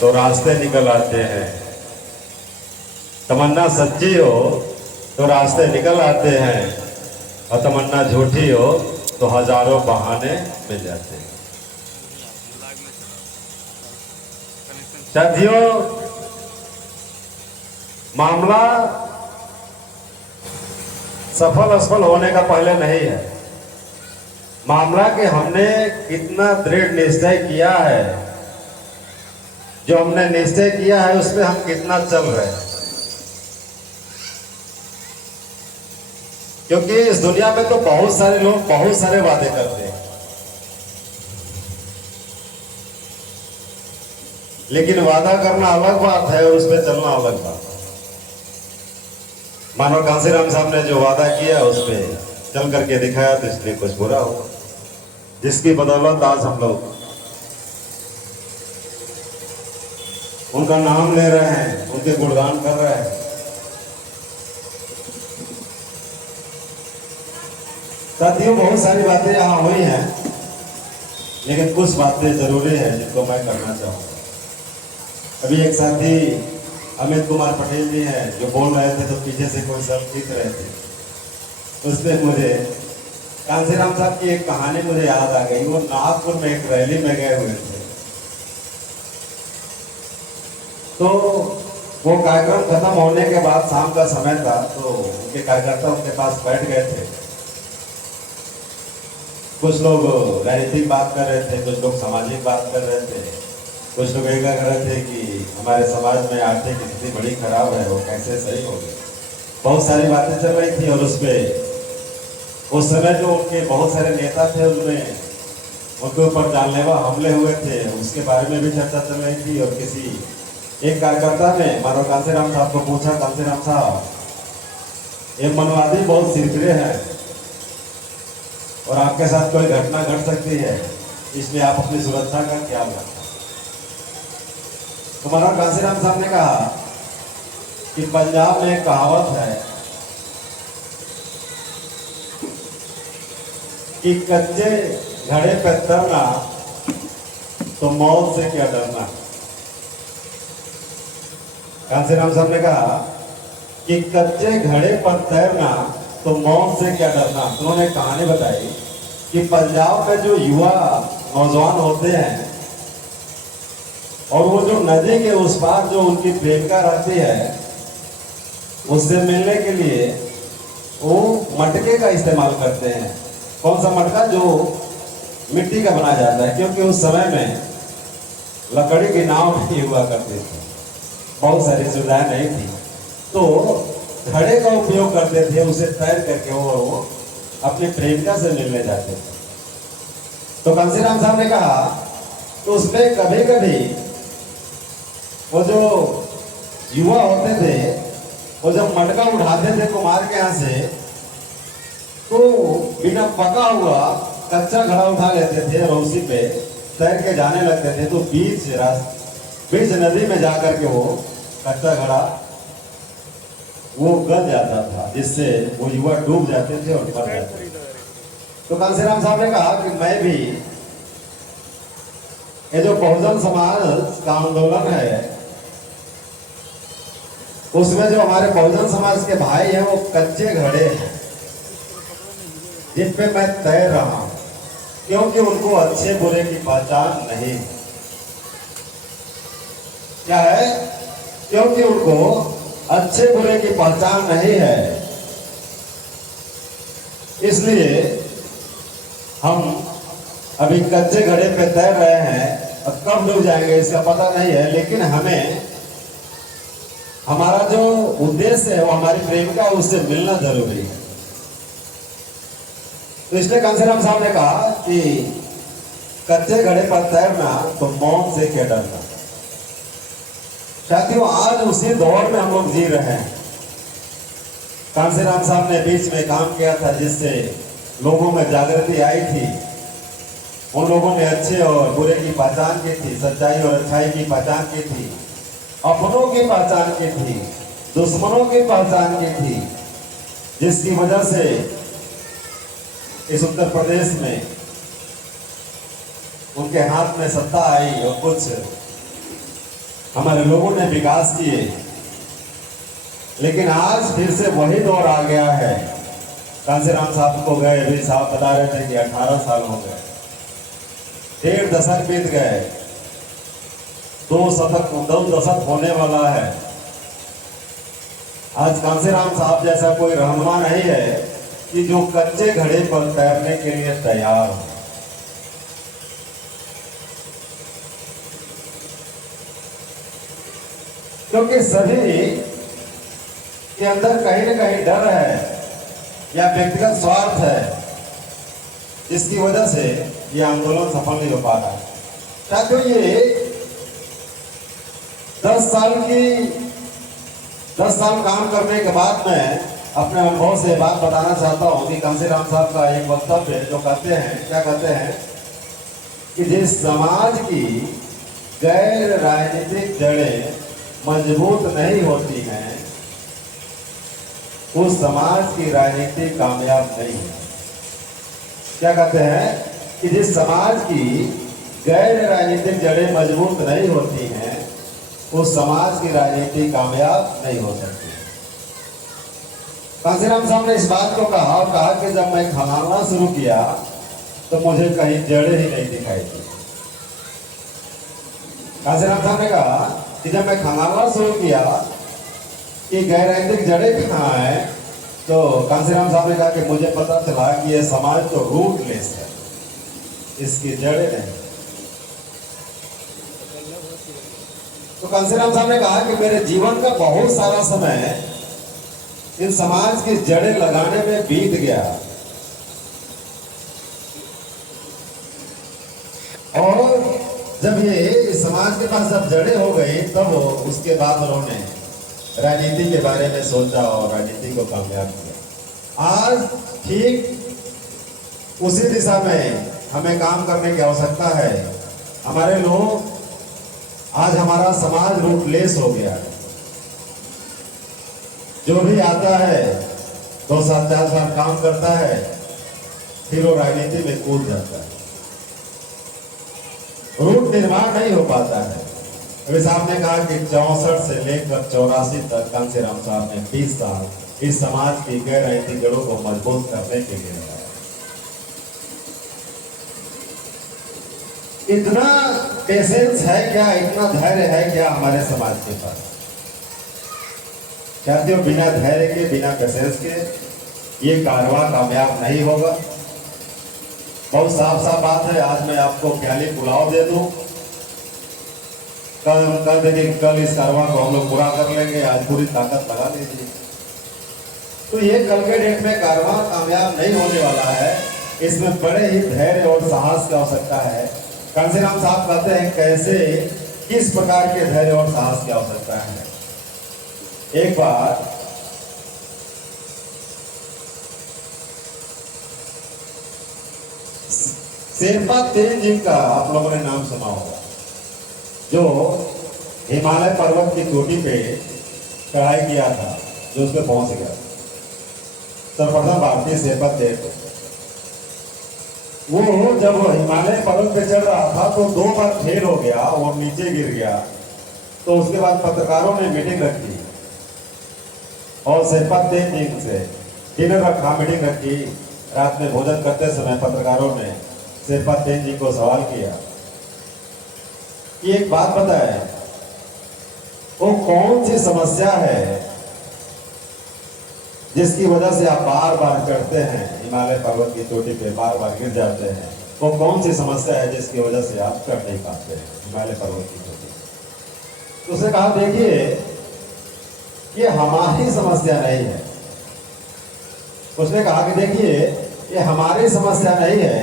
तो रास्ते निकल आते हैं। तमन्ना सच्ची हो तो रास्ते निकल आते हैं, और तमन्ना झूठी हो तो हजारों बहाने मिल जाते हैं। साथियों, मामला सफल असफल होने का पहले नहीं है, मामला कि हमने कितना दृढ़ निश्चय किया है, जो हमने निश्चय किया है उसमें हम कितना चल रहे हैं। क्योंकि इस दुनिया में तो बहुत सारे लोग बहुत सारे वादे करते हैं, लेकिन वादा करना अलग बात है और उस पर चलना अलग बात है। मानो कांसीराम साहब ने जो वादा किया उस पर चल करके दिखाया, तो इसलिए कुछ बुरा हुआ, जिसकी बदौलत आज हम लोग उनका नाम ले रहे हैं, उनके गुणगान कर रहे हैं। साथियों, बहुत सारी बातें यहाँ हुई हैं, लेकिन कुछ बातें जरूरी है जिनको मैं करना चाहूँगा। अभी एक साथी अमित कुमार पटेल जी हैं जो बोल रहे थे, तो पीछे से कोई सब खींच रहे थे, उसमें मुझे कांसीराम साहब की एक कहानी मुझे याद आ गई। वो नागपुर में एक रैली में गए हुए थे, तो वो कार्यक्रम खत्म होने के बाद शाम का समय था, तो उनके कार्यकर्ता उनके पास बैठ गए थे। कुछ लोग राजनीतिक बात कर रहे थे, कुछ लोग सामाजिक बात कर रहे थे, कुछ लोग ये कह रहे थे कि हमारे समाज में आर्थिक स्थिति बड़ी खराब है, वो कैसे सही होगी। बहुत सारी बातें चल रही थी, और उसमें उस समय जो उनके बहुत सारे नेता थे उनमें उनके ऊपर जानलेवा हमले हुए थे, उसके बारे में भी चर्चा चल रही थी। और किसी एक कार्यकर्ता ने मानो कांसीराम साहब को पूछा, कांसीराम साहब, ये मनवादी बहुत सिरफिरे हैं और आपके साथ कोई घटना घट सकती है, इसलिए आप अपनी सुरक्षा का ख्याल रखें। तो मानो कांसीराम साहब ने कहा कि पंजाब में एक कहावत है कि कच्चे घड़े पे तैरना तो मौत से क्या डरना। कांसीराम साहब ने कहा कि कच्चे घड़े पर तैरना तो मौत से क्या डरना। उन्होंने कहानी बताई कि पंजाब में जो युवा नौजवान होते हैं, और वो जो नदी के उस पार जो उनकी प्रेमिका रहती है, उससे मिलने के लिए वो मटके का इस्तेमाल करते हैं। कौन सा मटका? जो मिट्टी का बना जाता है, क्योंकि उस समय में लकड़ी की नाव नहीं हुआ करती थी, बहुत सारी सुविधाएं नहीं थी, तो घड़े का उपयोग करते थे। उसे तैर करके वो अपनी प्रेमिका से मिलने जाते थे। तो कांसीराम साहब ने कहा, तो उसमें कभी कभी वो जो युवा होते थे, वो जब मटका उठाते थे कुम्हार के यहाँ से, तो बिना पका हुआ कच्चा घड़ा उठा लेते थे और उसी पे तैर के जाने लगते थे। तो बीच नदी में जाकर के वो कच्चा घड़ा वो गल जाता था, जिससे वो युवा डूब जाते थे और मर जाते थे। तो कांसीराम साहब ने कहा कि मैं भी ये जो बहुजन समाज का आंदोलन है, उसमें जो हमारे बहुजन समाज के भाई हैं, वो कच्चे घड़े हैं जिन पे मैं तैर रहा हूं, क्योंकि उनको अच्छे बुरे की पहचान नहीं। क्या है? क्योंकि उनको अच्छे बुरे की पहचान नहीं है, इसलिए हम अभी कच्चे घड़े पे तैर रहे हैं। अब कब डूब जाएंगे इसका पता नहीं है, लेकिन हमें हमारा जो उद्देश्य है वो हमारी प्रेमिका है, उससे मिलना जरूरी है। तो इसलिए कांसीराम साहब ने कहा कि कच्चे घड़े पर तैरना तो मौत से क्या डरना। साथियों, आज उसी दौर में हम लोग जी रहे हैं। कांसीराम साहब ने बीच में काम किया था, जिससे लोगों में जागृति आई थी। उन लोगों ने अच्छे और बुरे की पहचान की थी, सच्चाई और अच्छाई की पहचान की थी, अपनों की पहचान की थी, दुश्मनों की पहचान की थी, जिसकी वजह से इस उत्तर प्रदेश में उनके हाथ में सत्ता आई और कुछ हमारे लोगों ने विकास किए, लेकिन आज फिर से वही दौर आ गया है। कांसीराम साहब को गए, अभी साहब बता रहे थे कि 18 साल हो गए, 1.5 दशक बीत गए, 2 दशक होने वाला है। आज कांसीराम साहब जैसा कोई रहनुमा नहीं है कि जो कच्चे घड़े पर तैरने के लिए तैयार हो। क्योंकि सभी के अंदर कहीं न कहीं डर है या व्यक्तिगत स्वार्थ है, जिसकी वजह से ये आंदोलन सफल नहीं हो पा रहा है। साथियों, ये 10 साल काम करने के बाद मैं अपने अनुभव से बात बताना चाहता हूं कि कांसीराम साहब का एक वक्तव्य जो कहते हैं, क्या कहते हैं कि जिस समाज की गैर राजनीतिक जड़ें मजबूत नहीं होती हैं, उस समाज की राजनीति कामयाब नहीं है। क्या कहते हैं कि जिस समाज की गैर राजनीतिक जड़ें मजबूत नहीं होती हैं, उस समाज की राजनीति कामयाब नहीं हो सकती। कांसीराम साहब ने इस बात को कहा और कहा कि जब मैं खंगालना शुरू किया तो मुझे कहीं जड़ें ही नहीं दिखाई दी। कांसीराम साहब ने कहा कि जब मैं खंगालना शुरू किया कि गैर राजनीतिक जड़ें कहाँ है, तो कांसीराम साहब ने कहा कि मुझे पता चला कि यह समाज तो रूटलेस है, इसकी जड़ें नहीं। तो कांसीराम साहब ने कहा कि मेरे जीवन का बहुत सारा समय इन समाज की जड़ें लगाने में बीत गया, और जब ये समाज के पास जब जड़ें हो गई, तब उसके बाद उन्होंने राजनीति के बारे में सोचा और राजनीति को कामयाब किया। आज ठीक उसी दिशा में हमें काम करने की आवश्यकता है। हमारे लोग, आज हमारा समाज रूटलेस हो गया है। जो भी आता है 2 साल 4 साल काम करता है, फिर वो राजनीति में कूद जाता है, रूट निर्माण नहीं हो पाता है। अभी साहब ने कहा कि 64 से लेकर 84 तक कांसीराम साहब ने 20 साल इस समाज की गैर राजनीतिक जड़ों को मजबूत करने के लिए लगाया। इतना पेशेंस है क्या, इतना धैर्य है क्या हमारे समाज के पास? साथियों, बिना धैर्य के, बिना पेशेंस के ये कारवां कामयाब नहीं होगा। बहुत साफ साफ बात है। आज मैं आपको ख्याली पुलाव दे दूं, कल देखिए, कल इस कारवां को हम लोग पूरा कर लेंगे, आज पूरी ताकत लगा दीजिए। तो ये कल के डेट में कारवां कामयाब नहीं होने वाला है। इसमें बड़े ही धैर्य और साहस की आवश्यकता है। कांसीराम साहब कहते हैं कैसे, किस प्रकार के धैर्य और साहस की आवश्यकता है। एक बार शेरपा तेंजिंग का आप लोगों ने नाम सुना होगा, जो हिमालय पर्वत की चोटी पे चढ़ाई किया था, जो उस पे पहुंच गया। सर्वप्रथम भारतीय शेरपा तेंजिंग, वो जब हिमालय पर्वत पे चढ़ रहा था तो 2 बार फेल हो गया और नीचे गिर गया। तो उसके बाद पत्रकारों ने मीटिंग रखी और शेरपा तेंजिंग से डिनर रखा, मीटिंग रखी। रात में भोजन करते समय पत्रकारों ने शेरपा तेंजिंग को सवाल किया कि एक बात बताएं, वो कौन सी समस्या है जिसकी वजह से आप बार बार चढ़ते हैं, हिमालय पर्वत की चोटी पे बार बार गिर जाते हैं? वो कौन सी समस्या है जिसकी वजह से आप चढ़ नहीं पाते हैं हिमालय पर्वत की चोटी? तो उसने कहा, देखिए, ये हमारी समस्या नहीं है। उसने कहा कि देखिए, ये हमारी समस्या नहीं है,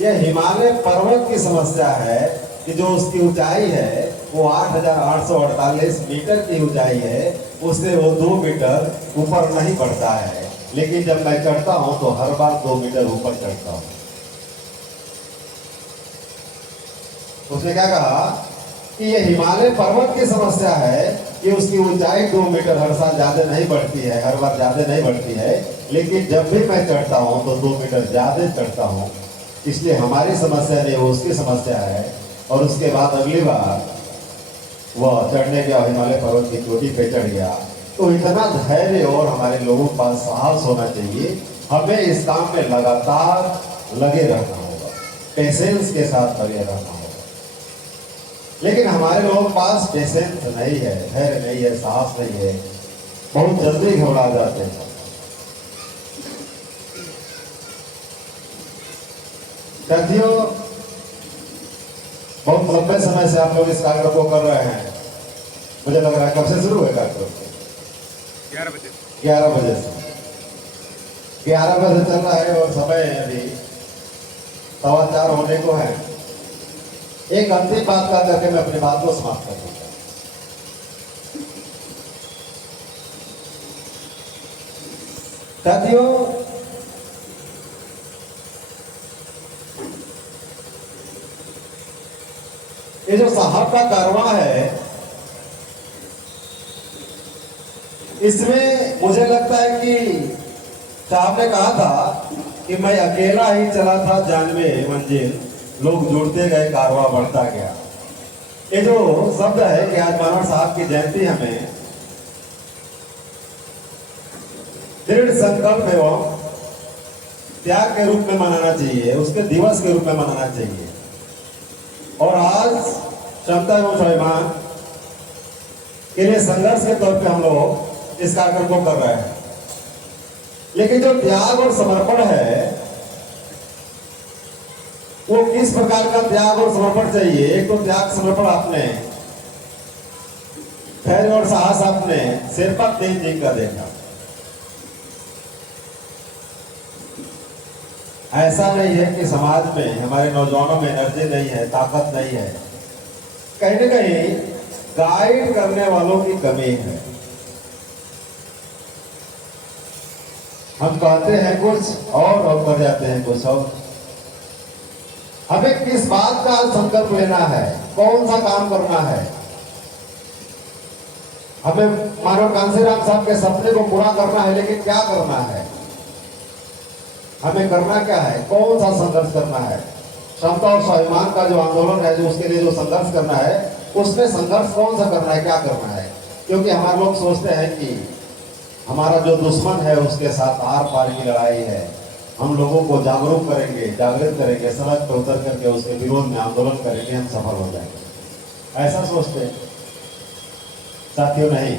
ये हिमालय पर्वत की समस्या है कि जो उसकी ऊंचाई है वो 8,848 मीटर की ऊंचाई है, उससे वो 2 मीटर ऊपर नहीं बढ़ता है। लेकिन जब मैं चढ़ता हूं तो हर बार 2 मीटर ऊपर चढ़ता हूं। उसने क्या कहा कि ये हिमालय पर्वत की समस्या है कि उसकी ऊंचाई 2 मीटर हर साल ज्यादा नहीं बढ़ती है, हर बार ज्यादा नहीं बढ़ती है, लेकिन जब भी मैं चढ़ता हूं तो 2 मीटर ज्यादा चढ़ता हूं। इसलिए हमारी समस्या नहीं, वो उसकी समस्या है। और उसके बाद अगली बार वह चढ़ने गया, हिमालय पर्वत की चोटी पे चढ़ गया। तो इतना धैर्य और हमारे लोगों के पास साहस होना चाहिए। हमें इस काम में लगातार लगे रहना होगा, पेशेंस के साथ लगे रहना होगा। लेकिन हमारे लोगों के पास पेशेंस नहीं है, धैर्य नहीं है, साहस नहीं है, बहुत जल्दी घबरा जाते हैं। साथियों, बहुत लंबे समय से आप लोग इस कार्यक्रम को कर रहे हैं। मुझे लग रहा है कब से शुरू है कार्यक्रम? 11 बजे। 11 बजे से 11 बजे चल रहा है और समय अभी 4:15 होने को है। एक अंतिम बात का करके मैं अपनी बात को समाप्त कर दूंगा। साथियों, ये जो साहब का कारवां है, इसमें मुझे लगता है कि साहब ने कहा था कि मैं अकेला ही चला था 92 मंजिल, लोग जुड़ते गए, कारवां बढ़ता गया। ये जो शब्द है कि आज मानव साहब की जयंती हमें दृढ़ संकल्प एवं त्याग के रूप में मनाना चाहिए, उसके दिवस के रूप में मनाना चाहिए। और आज क्षमता एवं स्वाभिमान के लिए संघर्ष के तौर पे हम लोग इस कार्यक्रम को कर रहे हैं। लेकिन जो त्याग और समर्पण है, वो किस प्रकार का त्याग और समर्पण चाहिए? एक तो त्याग समर्पण आपने, धैर्य और साहस आपने शेरपा तेज जी का देखा। ऐसा नहीं है कि समाज में हमारे नौजवानों में एनर्जी नहीं है, ताकत नहीं है, कहीं न कहीं गाइड करने वालों की कमी है। हम कहते हैं कुछ और कर जाते हैं कुछ और। हमें किस बात का संकल्प लेना है, कौन सा काम करना है? हमें मानो कांसीराम साहब के सपने को पूरा करना है, लेकिन क्या करना है? हमें करना क्या है, कौन सा संघर्ष करना है? क्षमता और स्वाभिमान का जो आंदोलन है, जो उसके लिए जो संघर्ष करना है, उसमें संघर्ष कौन सा करना है, क्या करना है? क्योंकि हमारे लोग सोचते हैं कि हमारा जो दुश्मन है उसके साथ आर पार की लड़ाई है, हम लोगों को जागरूक करेंगे, जागृत करेंगे, सड़क पर उतर करके उसके विरोध में आंदोलन करेंगे, हम सफल हो जाएंगे। ऐसा सोचते हैं साथियों, नहीं,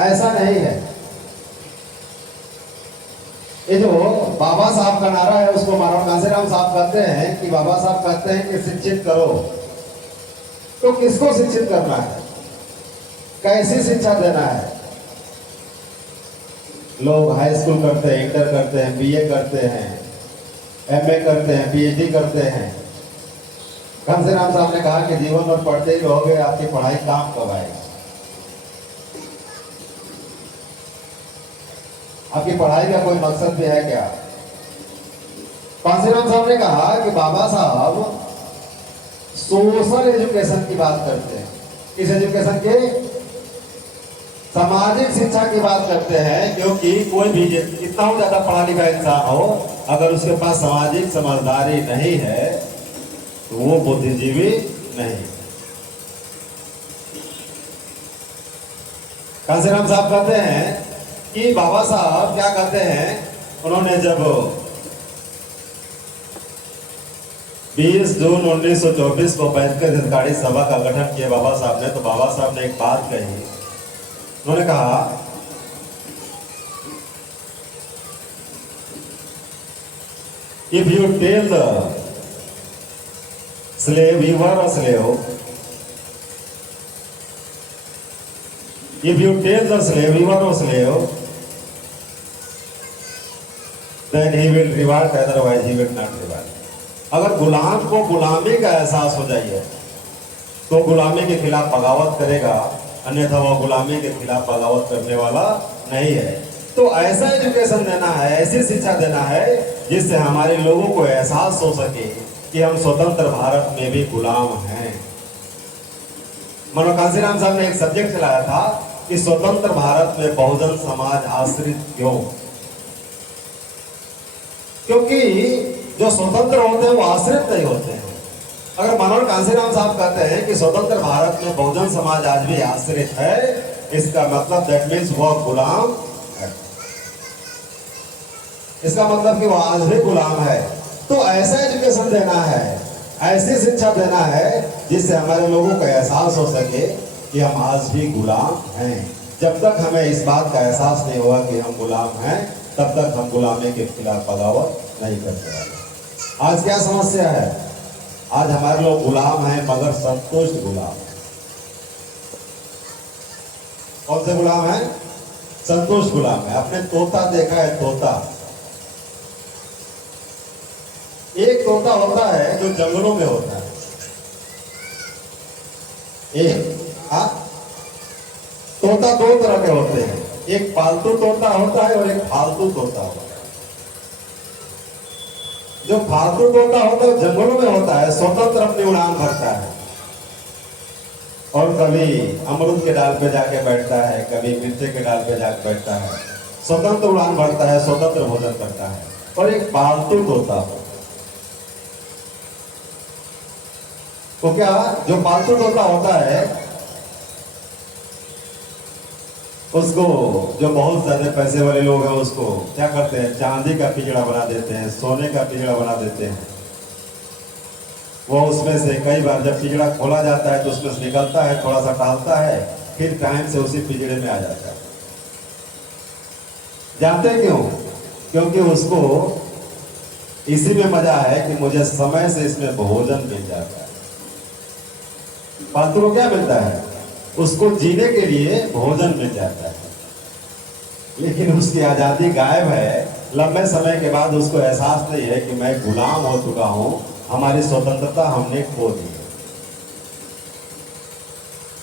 ऐसा नहीं है। ये जो बाबा साहब का नारा है, उसको महाराणा कांसीराम साहब कहते हैं कि बाबा साहब कहते हैं कि शिक्षित करो। तो किसको शिक्षित करना है, कैसी शिक्षा देना है? लोग हाई स्कूल करते हैं, इंटर करते हैं, बीए करते हैं, एमए करते हैं, पीएचडी करते हैं। कांसीराम साहब ने कहा कि जीवन में पढ़ते ही रहोगे, आपकी पढ़ाई काम कब आएगी? आपकी पढ़ाई का कोई मकसद भी है क्या? कांसीराम साहब ने कहा कि बाबा साहब सोशल एजुकेशन की बात करते हैं। किस एजुकेशन के? सामाजिक शिक्षा की बात करते हैं। क्योंकि कोई भी कितना हो ज्यादा पढ़ा लिखा इंसान हो, अगर उसके पास सामाजिक समझदारी नहीं है तो वो बुद्धिजीवी नहीं। कांसीराम साहब कहते हैं कि बाबा साहब क्या कहते हैं, उन्होंने जब 20 जून 1924 को 35 अधिकारी सभा का गठन किया बाबा साहब ने, तो बाबा साहब ने एक बात कही। उन्होंने कहा if you tell the slave you are a slave, if you tell the slave you are a slave, then he will reward, otherwise he will not reward. अगर गुलाम को गुलामी का एहसास हो जाए तो गुलामी के खिलाफ बगावत करेगा, अन्यथा वो गुलामी के खिलाफ बगावत करने वाला नहीं है। तो ऐसा एजुकेशन देना है, ऐसी शिक्षा देना है जिससे हमारे लोगों को एहसास हो सके कि हम स्वतंत्र भारत में भी गुलाम हैं। मानो कांसीराम साहब ने एक सब्जेक्ट चलाया था कि स्वतंत्र भारत में बहुजन समाज आश्रित क्यों? क्योंकि जो स्वतंत्र होते हैं वो आश्रित नहीं होते हैं, अगर मनोहर कांसीराम साहब कहते हैं कि स्वतंत्र भारत में बहुजन समाज आज भी आश्रित है, इसका मतलब दैट मीन्स वो गुलाम है। इसका मतलब कि वो आज भी गुलाम है। तो ऐसा एजुकेशन देना है, ऐसी शिक्षा देना है जिससे हमारे लोगों को एहसास हो सके कि हम आज भी गुलाम हैं। जब तक हमें इस बात का एहसास नहीं होगा कि हम गुलाम हैं, तब तक हम गुलामी के खिलाफ बगावत नहीं करते वाले। आज क्या समस्या है? आज हमारे लोग गुलाम हैं मगर संतुष्ट गुलाम। कौन से गुलाम है? संतुष्ट गुलाम है। आपने तोता देखा है? तोता, एक तोता होता है जो जंगलों में होता है, एक तोता दो तरह के होते हैं, एक पालतू तोता होता है और एक फालतू तोता होता है। जो फालतू तोता होता है वो जंगलों में होता है, स्वतंत्र अपनी उड़ान भरता है और कभी अमरूद के डाल पे जाके बैठता है, कभी मिर्चे के डाल पे जाके बैठता है, स्वतंत्र उड़ान भरता है, स्वतंत्र भोजन करता है। और एक पालतू तोता हो, तो क्या जो पालतू तोता होता है उसको, जो बहुत ज्यादा पैसे वाले लोग हैं उसको क्या करते हैं, चांदी का पिंजड़ा बना देते हैं, सोने का पिंजड़ा बना देते हैं। वो उसमें से कई बार जब पिंजड़ा खोला जाता है तो उसमें से निकलता है, थोड़ा सा टालता है, फिर टाइम से उसी पिंजड़े में आ जाता है। जानते क्यों? क्योंकि उसको इसी में मजा है कि मुझे समय से इसमें भोजन मिल जाता है। फालतू को क्या मिलता है? उसको जीने के लिए भोजन मिल जाता है, लेकिन उसकी आजादी गायब है। लंबे समय के बाद उसको एहसास नहीं है कि मैं गुलाम हो चुका हूं, हमारी स्वतंत्रता हमने खो दी है।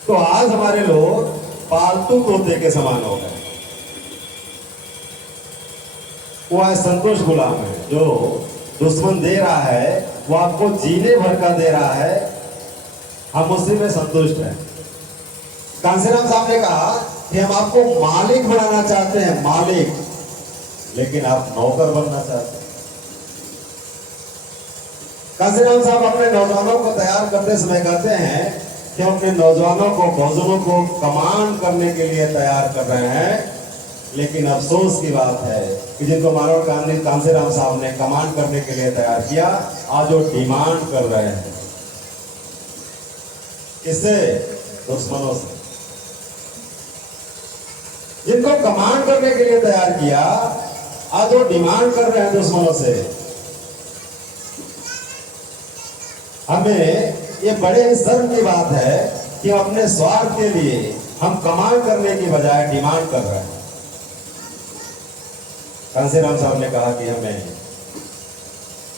तो आज हमारे लोग पालतू तोते के समान हो गए। वो आज संतोष गुलाम है। जो दुश्मन दे रहा है वो आपको जीने भर का दे रहा है, हम उसी में संतुष्ट हैं। कांसीराम साहब ने कहा कि हम आपको मालिक बनाना चाहते हैं, मालिक, लेकिन आप नौकर बनना चाहते हैं। कांसीराम साहब अपने नौजवानों को तैयार करते समय कहते हैं कि हम अपने नौजवानों को, बहुजनों को कमांड करने के लिए तैयार कर रहे हैं, लेकिन अफसोस की बात है कि जिनको मनोहर कांसीराम साहब ने कमांड करने के लिए तैयार किया, आज वो डिमांड कर रहे हैं। किससे? दुश्मनों से। जिनको कमांड करने के लिए तैयार किया, आज वो डिमांड कर रहे हैं दुश्मनों से। हमें ये बड़े शर्म की बात है कि अपने स्वार्थ के लिए हम कमांड करने की बजाय डिमांड कर रहे हैं। कांसीराम साहब ने कहा कि हमें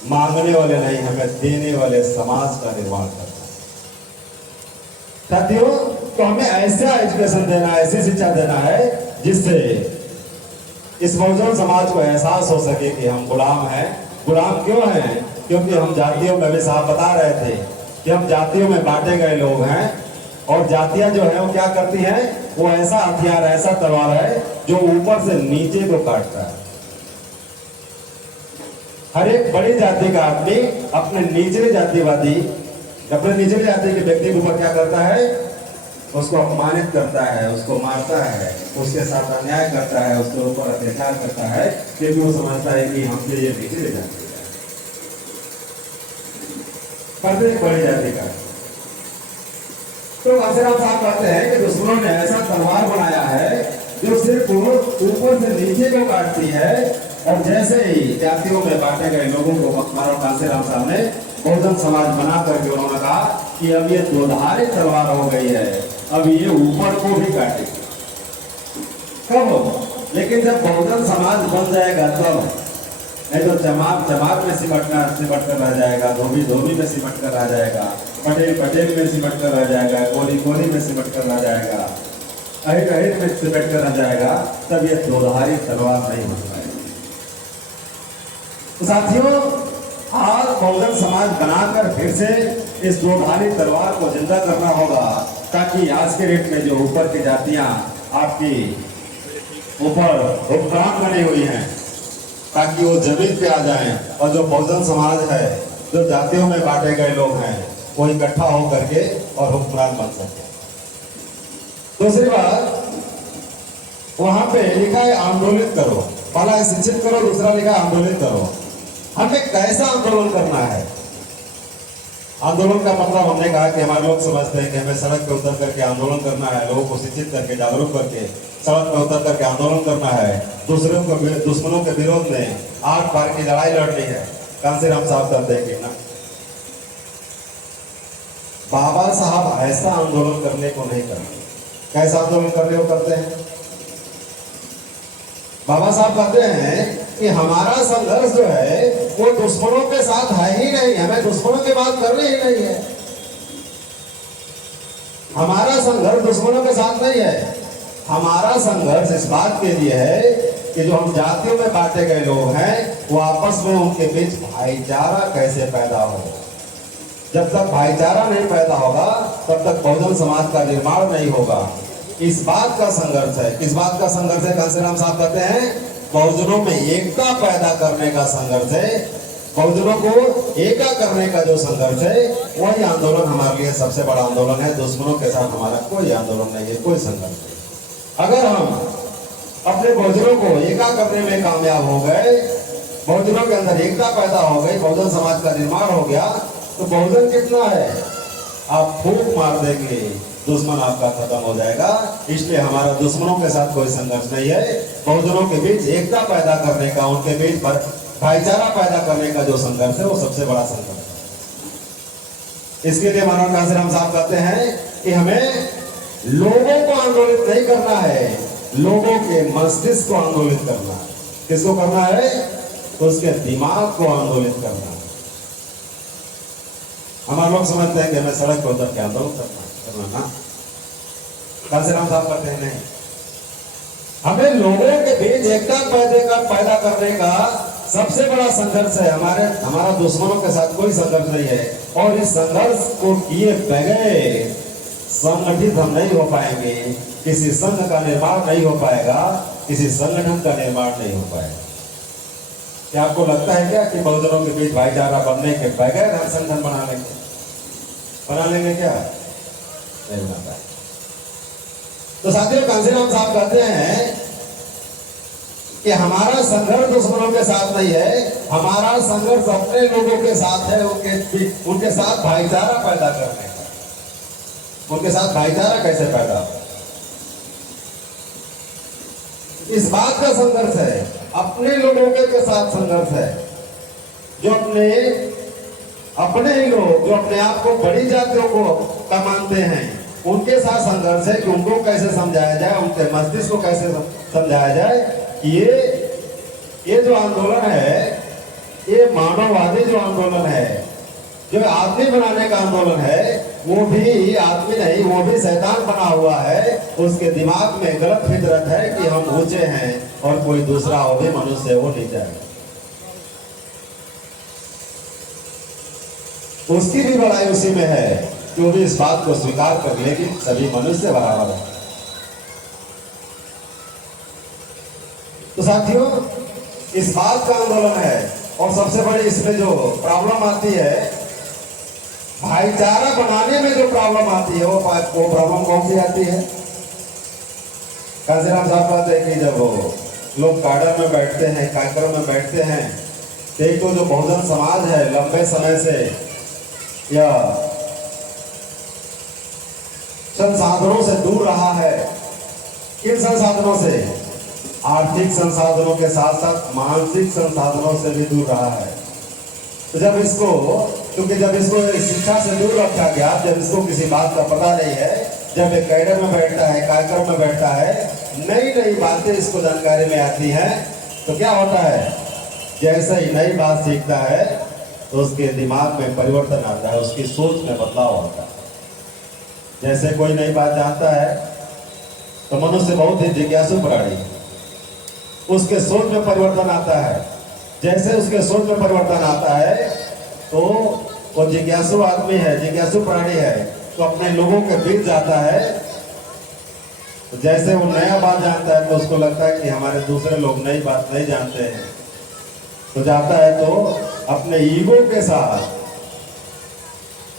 मांगने वाले नहीं, हमें देने वाले समाज का निर्माण करना है। साथियों, तो हमें ऐसा एजुकेशन देना है, ऐसी शिक्षा देना है जिससे इस बहुजन समाज को एहसास हो सके कि हम गुलाम हैं। गुलाम क्यों हैं? क्योंकि हम जातियों में, भी साहब बता रहे थे कि हम जातियों में बांटे गए लोग हैं, और जातियां जो है वो क्या करती हैं, वो ऐसा हथियार, ऐसा तलवार है जो ऊपर से नीचे को काटता है। हर एक बड़ी जाति का आदमी अपने निचले जातिवादी, अपने निचले जाति के व्यक्ति के ऊपर क्या करता है, उसको अपमानित करता है, उसको मारता है, उसके साथ अन्याय करता है, उसके ऊपर अत्याचार करता है, क्योंकि वो समझता है कि हमसे ये निचले जाति है। प्रत्येक बड़ी जाति का। तो कांसीराम साहब कहते हैं कि दुश्मनों ने ऐसा तलवार बनाया है जो सिर्फ ऊपर से नीचे को काटती है, और जैसे ही जातियों में बांटे गए लोगों को मनोहर कांसीराम साहब ने बहुजन समाज बना करके उन्होंने कहा कि अब ये दोधारी तलवार हो गई है, अब ये ऊपर को भी काटेगी। कब? लेकिन जब बहुजन समाज बन जाएगा तब। नहीं तो चमार चमार में सिमट कर रह जाएगा, धोबी धोबी में सिमट कर रह जाएगा, पटेल पटेल में सिमट कर रह जाएगा, कोरी कोरी में सिमट कर रह जाएगा, अहिट अहिट में सिमट कर रह जाएगा, तब ये दोधारी तलवार नहीं बन पाएगी। तो साथियों, आज बहुजन समाज बनाकर फिर से इस दोधारी तलवार को जिंदा करना होगा, ताकि आज के डेट में जो ऊपर की जातियां आपकी ऊपर उपक्रम बनी हुई हैं, ताकि वो जमीन पे आ जाएं, और जो बहुजन समाज है, जो जातियों में बांटे गए लोग हैं, वो इकट्ठा हो करके और हुक्मरान बन सके। दूसरी बात, वहां पे लिखा है आंदोलित करो, पहला है शिक्षित करो, दूसरा लिखा है आंदोलित करो। हमें कैसा आंदोलन करना है? आंदोलन का मतलब हमने कहा कि हमारे लोग समझते हैं कि हमें सड़क पे उतर करके आंदोलन करना है, लोगों को शिक्षित करके जागरूक करके सड़क पे उतर करके आंदोलन करना है, दूसरों को दुश्मनों के विरोध में आर पार की लड़ाई लड़नी है। कांसीराम साहब कहते हैं कि ना, बाबा साहब ऐसा आंदोलन करने को नहीं करते। कैसा आंदोलन करने को करते हैं? बाबा साहब कहते हैं कि हमारा संघर्ष जो है वो दुश्मनों के साथ है ही नहीं, हमें दुश्मनों की बात करनी ही नहीं है। हमारा संघर्ष दुश्मनों के साथ नहीं है। हमारा संघर्ष इस बात के लिए है कि जो हम जातियों में बांटे गए लोग हैं वो आपस में उनके बीच भाईचारा कैसे पैदा हो। जब तक भाईचारा नहीं पैदा होगा तब तक बहुजन समाज का निर्माण नहीं होगा। इस बात का संघर्ष है। किस बात का संघर्ष है? कांसीराम साहब कहते हैं बहुजनों में एकता पैदा करने का संघर्ष है। बहुजनों को एका करने का जो संघर्ष है वही आंदोलन हमारे लिए सबसे बड़ा आंदोलन है। दुश्मनों के साथ हमारा कोई आंदोलन नहीं है, कोई संघर्ष नहीं। अगर हम अपने बहुजनों को एका करने में कामयाब हो गए, बहुजनों के अंदर एकता पैदा हो गई, बहुजन समाज का निर्माण हो गया, तो बहुजन कितना है? आप फूंक मार देंगे, दुश्मन आपका खत्म हो जाएगा। इसलिए हमारा दुश्मनों के साथ कोई संघर्ष नहीं है। बहुजनों के बीच एकता पैदा करने का, उनके बीच भाईचारा पैदा करने का जो संघर्ष है वो सबसे बड़ा संघर्ष है। इसके लिए महाराज कांसीराम साहब कहते हैं कि हमें लोगों को आंदोलित नहीं करना है, लोगों के मस्तिष्क को आंदोलित करना है। किसको करना है? तो उसके दिमाग को आंदोलित करना है। हमारे लोग समझते हैं कि हमें सड़क पर उतर के आंदोलन करना ना। कांसीराम साहब कहते हैं नहीं, हमें लोगों के बीच एकता पैदा करने का सबसे बड़ा संघर्ष है। हमारा दुश्मनों के साथ कोई संघर्ष नहीं है। और इस संघर्ष को किए बगैर संगठित हम नहीं हो पाएंगे, किसी संघ का निर्माण नहीं हो पाएगा, किसी संगठन का निर्माण नहीं हो पाएगा। क्या आपको लगता है क्या कि बहुजनों के बीच भाईचारा बनने के बगैर हम संगठन बना लेंगे क्या? नहीं बना पाए। तो साथियों, कांसीराम साहब कहते हैं कि हमारा संघर्ष दुश्मनों के साथ नहीं है, हमारा संघर्ष अपने लोगों के साथ है, उनके साथ भाईचारा पैदा करने का। उनके साथ भाईचारा कैसे पैदा हो, इस बात का संघर्ष है। अपने लोगों के साथ संघर्ष है। जो अपने ही लोग जो अपने आप को बड़ी जातियों को का मानते हैं, उनके साथ संघर्ष है कि उनको कैसे समझाया जाए, उनके मस्तिष्क को कैसे समझाया जाए कि ये जो आंदोलन है, ये मानववादी जो आंदोलन है, जो आदमी बनाने का आंदोलन है, वो भी आदमी नहीं, वो भी शैतान बना हुआ है। उसके दिमाग में गलत फितरत है कि हम ऊंचे हैं और कोई दूसरा हो भी मनुष्य वो नीचा है। उसकी भी बड़ाई उसी में है कि वो भी इस बात को स्वीकार कर ले कि सभी मनुष्य बराबर है। तो साथियों, इस बात का आंदोलन है। और सबसे बड़ी इसमें जो प्रॉब्लम आती है, भाईचारा बनाने में जो प्रॉब्लम आती है, वो प्रॉब्लम कौन सी आती है? कांसीराम साहब कहते हैं कि जब लोग गार्डन में बैठते हैं, कार्यक्रम में बैठते हैं, तो एक तो जो बहुजन समाज है लंबे समय से या संसाधनों से दूर रहा है। किन संसाधनों से? आर्थिक संसाधनों के साथ साथ मानसिक संसाधनों से भी दूर रहा है। तो जब इसको शिक्षा से दूर रखा गया, जब इसको किसी बात का पता नहीं है, जब एक कैडर में बैठता है, कार्यक्रम में बैठता है, नई नई बातें इसको जानकारी में आती हैं, तो क्या होता है? जैसे ही नई बात सीखता है तो उसके दिमाग में परिवर्तन आता है, उसकी सोच में बदलाव होता है। जैसे कोई नई बात जानता है तो मनुष्य बहुत ही जिज्ञासु प्राणी है, उसके सोच में परिवर्तन आता है। जैसे उसके सोच में परिवर्तन आता है तो वो जिज्ञासु आदमी है, जिज्ञासु प्राणी है, तो अपने लोगों के बीच जाता है। तो जैसे वो नया बात जानता है तो उसको लगता है कि हमारे दूसरे लोग नई बात नहीं जानते हैं, तो जाता है तो अपने ईगो के साथ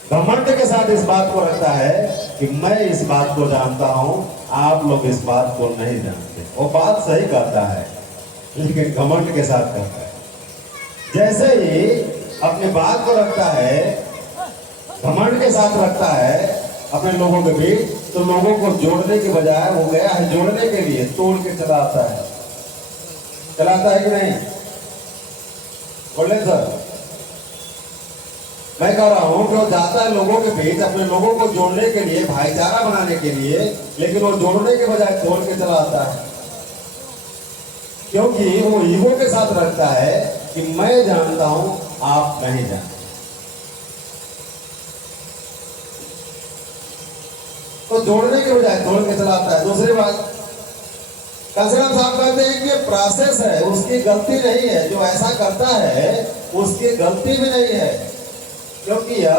घमंड के साथ इस बात को रखता है कि मैं इस बात को जानता हूं, आप लोग इस बात को नहीं जानते। वो बात सही करता है लेकिन घमंड के साथ करता है। जैसे ही अपनी बात को रखता है, घमंड के साथ रखता है अपने लोगों के बीच, तो लोगों को जोड़ने के बजाय वो गया है जोड़ने के लिए, तोड़ के चला आता है। चलाता है कि नहीं? बोले सर, मैं कह रहा हूं कि वो जाता है लोगों के बीच अपने लोगों को जोड़ने के लिए, भाईचारा बनाने के लिए, लेकिन वो जोड़ने के बजाय तोड़ के चला आता है। क्योंकि वो ईगो के साथ रखता है कि मैं जानता हूं, आप नहीं जानते। तो जोड़ने के बजाय तोड़ के चला आता है। दूसरी बात, कांसीराम साहब कहते हैं कि ये प्रोसेस है, उसकी गलती नहीं है। जो ऐसा करता है उसकी गलती भी नहीं है, क्योंकि यह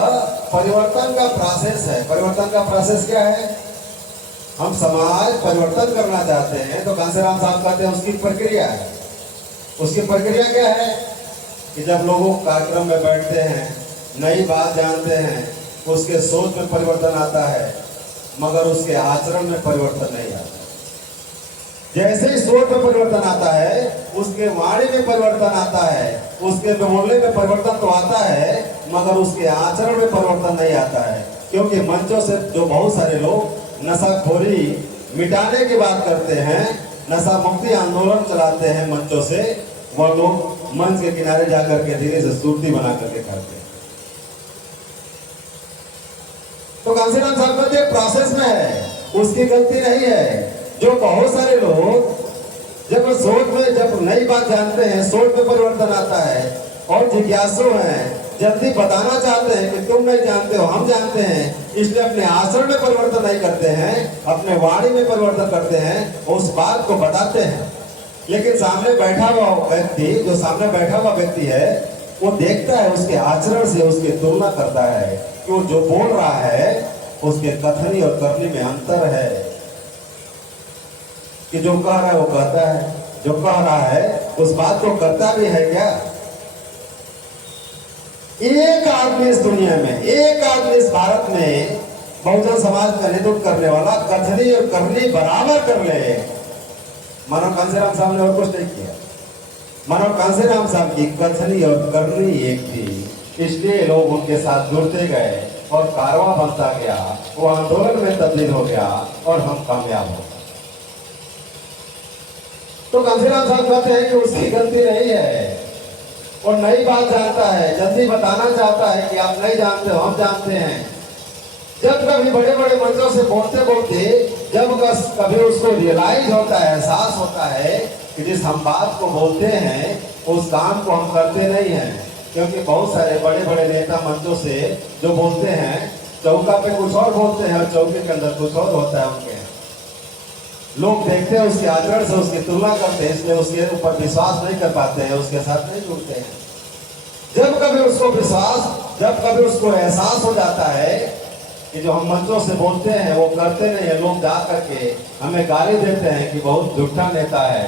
परिवर्तन का प्रोसेस है। परिवर्तन का प्रोसेस क्या है? हम समाज परिवर्तन करना चाहते हैं, तो कांसीराम साहब कहते हैं उसकी प्रक्रिया है। उसकी प्रक्रिया क्या है कि जब लोगों कार्यक्रम में बैठते हैं, नई बात जानते हैं, उसके सोच में परिवर्तन आता है, मगर उसके आचरण में परिवर्तन नहीं आता। जैसे ही सोच में परिवर्तन आता है, उसके वाणी में परिवर्तन आता है, उसके बोलने में परिवर्तन तो आता है, मगर उसके आचरण में परिवर्तन नहीं आता है। क्योंकि मंचों से जो बहुत सारे लोग नशाखोरी मिटाने की बात करते हैं, नशा मुक्ति आंदोलन चलाते हैं मंचों से, वह लोग मंच के किनारे जाकर के धीरे से सुर्ती बना करके करते हैं। तो कांसीराम साहब का जो प्रोसेस में है, उसकी गलती नहीं है। जो बहुत सारे लोग जब सोच में, जब नई बात जानते हैं, सोच में परिवर्तन आता है और जिज्ञासु हैं, जल्दी बताना चाहते हैं कि तुम नहीं जानते हो, हम जानते हैं, इसलिए अपने आचरण में परिवर्तन नहीं करते हैं, अपने वाणी में परिवर्तन करते हैं, उस बात को बताते हैं। लेकिन सामने बैठा हुआ व्यक्ति, जो सामने बैठा हुआ व्यक्ति है, वो देखता है, उसके आचरण से उसकी तुलना करता है कि वो जो बोल रहा है उसके कथनी और करनी में अंतर है। कि जो कह रहा है वो कहता है, जो कह रहा है उस बात को करता भी है क्या? एक आदमी इस दुनिया में, एक आदमी इस भारत में बहुजन समाज का नेतृत्व करने वाला कथनी और करनी बराबर कर ले। मानो कांसीराम साहब ने और कुछ नहीं किया, मानो कांसीराम साहब की कथनी और करनी एक थी, इसलिए लोग उनके साथ जुड़ते गए और कारवां बनता गया, वो आंदोलन में तब्दील हो गया और हम कामयाब हो गए। तो कांसीराम साहब कहते हैं कि उसकी गलती नहीं है, और नई बात जानता है, जल्दी बताना चाहता है कि आप नहीं जानते हो, हम जानते हैं। जब कभी बड़े बड़े मंचों से बोलते बोलते जब कभी उसको रियलाइज होता है, एहसास होता है कि जिस हम बात को बोलते हैं उस काम को हम करते नहीं हैं। क्योंकि बहुत सारे बड़े बड़े नेता मंचों से जो बोलते हैं, चौका पे कुछ और बोलते हैं और चौके के अंदर कुछ और होता है उनके। लोग देखते हैं उसके आचरण से, उसकी तुलना करते हैं, इसलिए उसके ऊपर विश्वास नहीं कर पाते हैं, उसके साथ नहीं जुड़ते हैं। जब कभी उसको विश्वास, जब कभी उसको एहसास हो जाता है कि जो हम मंचों से बोलते हैं वो करते नहीं है, लोग जा करके हमें गाली देते हैं कि बहुत झूठा नेता है,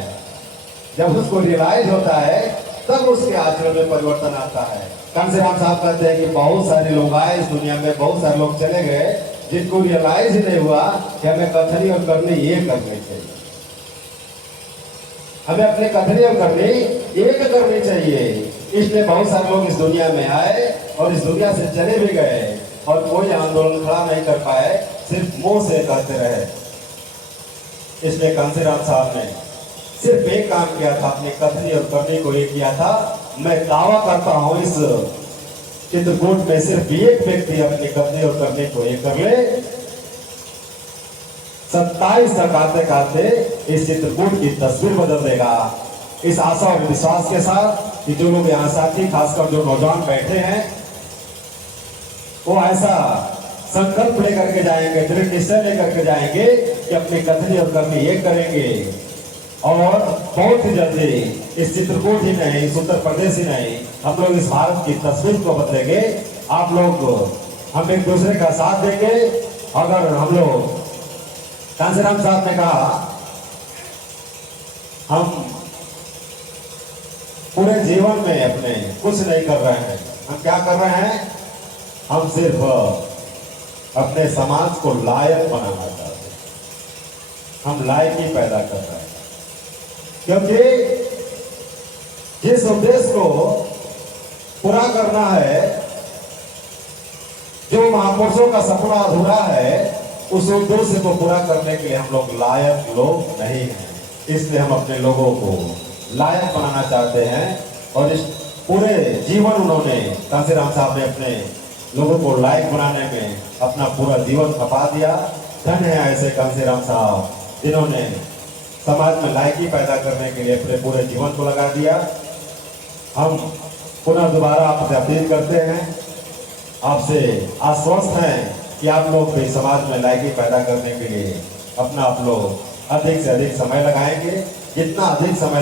जब उसको रियलाइज होता है तब उसके आचरण में परिवर्तन आता है। कांसीराम साहब कहते हैं कि बहुत सारे लोग आए इस दुनिया में, बहुत सारे लोग चले गए, जिनको रियलाइज ही नहीं हुआ कि हमें कथनी और करनी ये करनी चाहिए, हमें अपनी कथनी और करनी एक करनी चाहिए। इसलिए बहुत सारे लोग इस दुनिया में आए और इस दुनिया से चले भी गए और कोई आंदोलन खड़ा नहीं कर पाए, सिर्फ मुंह से कहते रहे। इसलिए कांसीराम साहब ने सिर्फ एक काम किया था, अपनी कथनी और करनी को एक किया था। मैं दावा करता हूं इस चित्रकूट में सिर्फ एक व्यक्ति अपनी कथनी और करनी को एक कर ले, 27 तक आते आते इस चित्रकूट की तस्वीर बदल देगा। इस आशा और विश्वास के साथ कि जो लोग यहाँ साथी, खासकर जो नौजवान बैठे हैं, वो ऐसा संकल्प लेकर के जाएंगे, दृढ़ निश्चय लेकर के जाएंगे कि अपनी कथनी और करनी एक करेंगे और बहुत ही जल्दी इस चित्रकूट ही नहीं, इस उत्तर प्रदेश ही नहीं, हम लोग इस भारत की तस्वीर को बदलेंगे। आप लोग हम एक दूसरे का साथ देंगे। अगर हम लोग, कांसीराम साहब ने कहा, हम पूरे जीवन में अपने कुछ नहीं कर रहे हैं, हम क्या कर रहे हैं? हम सिर्फ अपने समाज को लायक बनाना चाहते हैं। हम लायकी पैदा कर रहे हैं, क्योंकि जिस उद्देश्य को पूरा करना है, जो महापुरुषों का सपना अधूरा है, उस उद्देश्य को पूरा करने के लिए हम लोग लायक लोग नहीं हैं। इसलिए हम अपने लोगों को लायक बनाना चाहते हैं और इस पूरे जीवन उन्होंने कांसीराम साहब ने अपने लोगों को लायक बनाने में अपना पूरा जीवन खपा दिया। धन्य है ऐसे कांसीराम साहब जिन्होंने समाज में लायकी पैदा करने के लिए अपने पूरे जीवन को लगा दिया। हम पुनः दोबारा आपसे अपील करते हैं, आपसे आश्वस्त हैं कि आप लोग भी समाज में लायकी पैदा करने के लिए अपना आप लोग अधिक से अधिक समय लगाएंगे। जितना अधिक समय